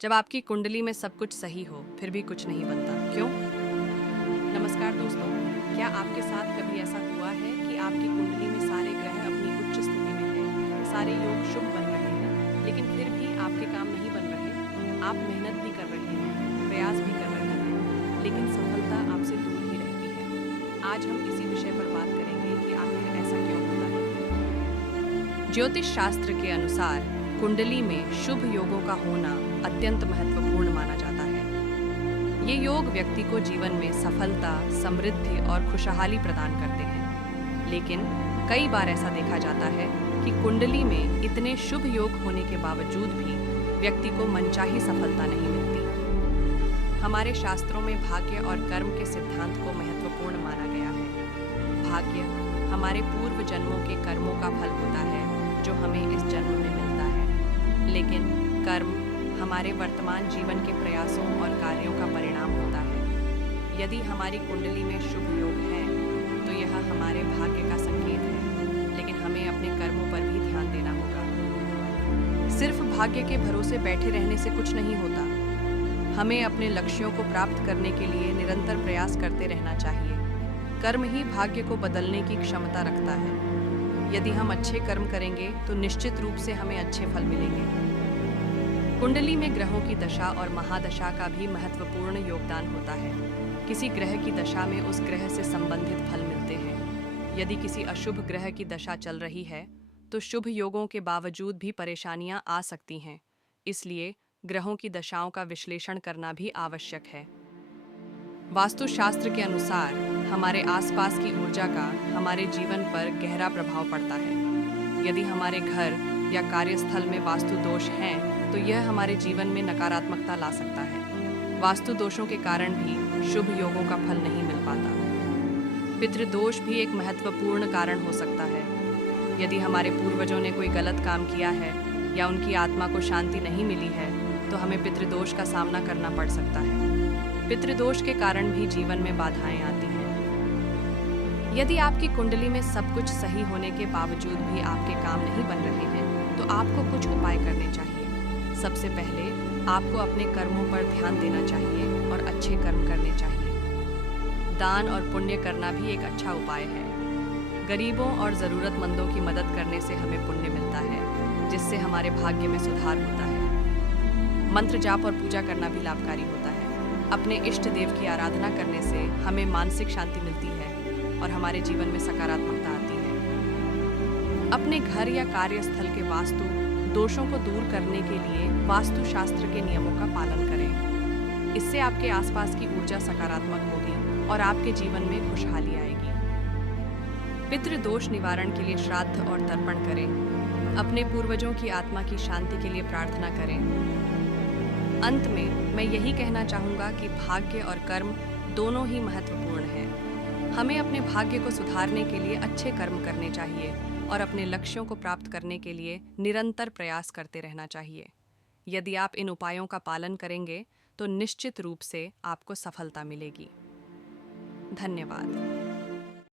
जब आपकी कुंडली में सब कुछ सही हो फिर भी कुछ नहीं बनता, क्यों? नमस्कार दोस्तों, क्या आपके साथ कभी ऐसा हुआ है कि आपकी कुंडली में सारे ग्रह अपनी उच्च स्थिति में हैं, सारे योग शुभ बन रहे हैं, लेकिन फिर भी आपके काम नहीं बन रहे? आप मेहनत भी कर रहे हैं, प्रयास भी कर रहे हैं, लेकिन सफलता आपसे दूर ही रहती है। आज हम इसी विषय पर बात करेंगे कि आखिर ऐसा क्यों होता है। ज्योतिष शास्त्र के अनुसार कुंडली में शुभ योगों का होना अत्यंत महत्वपूर्ण माना जाता है। ये योग व्यक्ति को जीवन में सफलता, समृद्धि और खुशहाली प्रदान करते हैं। लेकिन कई बार ऐसा देखा जाता है कि कुंडली में इतने शुभ योग होने के बावजूद भी व्यक्ति को मनचाही सफलता नहीं मिलती। हमारे शास्त्रों में भाग्य और कर्म के सिद्धांत को महत्वपूर्ण माना गया है। भाग्य हमारे पूर्व जन्मों के कर्मों का फल होता है जो हमें इस जन्म में मिलता है, लेकिन कर्म हमारे वर्तमान जीवन के प्रयासों और कार्यों का परिणाम होता है। यदि हमारी कुंडली में शुभ योग है तो यह हमारे भाग्य का संकेत है, लेकिन हमें अपने कर्मों पर भी ध्यान देना होगा। सिर्फ भाग्य के भरोसे बैठे रहने से कुछ नहीं होता। हमें अपने लक्ष्यों को प्राप्त करने के लिए निरंतर प्रयास करते रहना चाहिए। कर्म ही भाग्य को बदलने की क्षमता रखता है। यदि हम अच्छे कर्म करेंगे तो निश्चित रूप से हमें अच्छे फल मिलेंगे। कुंडली में ग्रहों की दशा और महादशा का भी महत्वपूर्ण योगदान होता है। किसी ग्रह की दशा में उस ग्रह से संबंधित फल मिलते हैं। यदि किसी अशुभ ग्रह की दशा चल रही है तो शुभ योगों के बावजूद भी परेशानियां आ सकती हैं। इसलिए ग्रहों की दशाओं का विश्लेषण करना भी आवश्यक है। वास्तुशास्त्र के अनुसार हमारे आसपास की ऊर्जा का हमारे जीवन पर गहरा प्रभाव पड़ता है। यदि हमारे घर या कार्यस्थल में वास्तु दोष हैं, तो यह हमारे जीवन में नकारात्मकता ला सकता है। वास्तु दोषों के कारण भी शुभ योगों का फल नहीं मिल पाता। पितृदोष भी एक महत्वपूर्ण कारण हो सकता है। यदि हमारे पूर्वजों ने कोई गलत काम किया है या उनकी आत्मा को शांति नहीं मिली है, तो हमें पितृदोष का सामना करना पड़ सकता है। पितृदोष के कारण भी जीवन में बाधाएं आती हैं। यदि आपकी कुंडली में सब कुछ सही होने के बावजूद भी आपके काम नहीं बन रहे हैं, तो आपको कुछ उपाय करने चाहिए। सबसे पहले आपको अपने कर्मों पर ध्यान देना चाहिए और अच्छे कर्म करने चाहिए। दान और पुण्य करना भी एक अच्छा उपाय है। गरीबों और ज़रूरतमंदों की मदद करने से हमें पुण्य मिलता है, जिससे हमारे भाग्य में सुधार होता है। मंत्र जाप और पूजा करना भी लाभकारी होता है। अपने इष्ट देव की आराधना करने से हमें मानसिक शांति मिलती है और हमारे जीवन में सकारात्मकता आती है। अपने घर या कार्यस्थल के वास्तु दोषों को दूर करने के लिए वास्तुशास्त्र के नियमों का पालन करें। इससे आपके आसपास की ऊर्जा सकारात्मक होगी और आपके जीवन में खुशहाली आएगी। पितृदोष निवारण के लिए श्राद्ध और तर्पण करें। अपने पूर्वजों की आत्मा की शांति के लिए प्रार्थना करें। अंत में मैं यही कहना चाहूँगा कि भाग्य और कर्म दोनों ही महत्वपूर्ण हैं। हमें अपने भाग्य को सुधारने के लिए अच्छे कर्म करने चाहिए और अपने लक्ष्यों को प्राप्त करने के लिए निरंतर प्रयास करते रहना चाहिए। यदि आप इन उपायों का पालन करेंगे तो निश्चित रूप से आपको सफलता मिलेगी। धन्यवाद।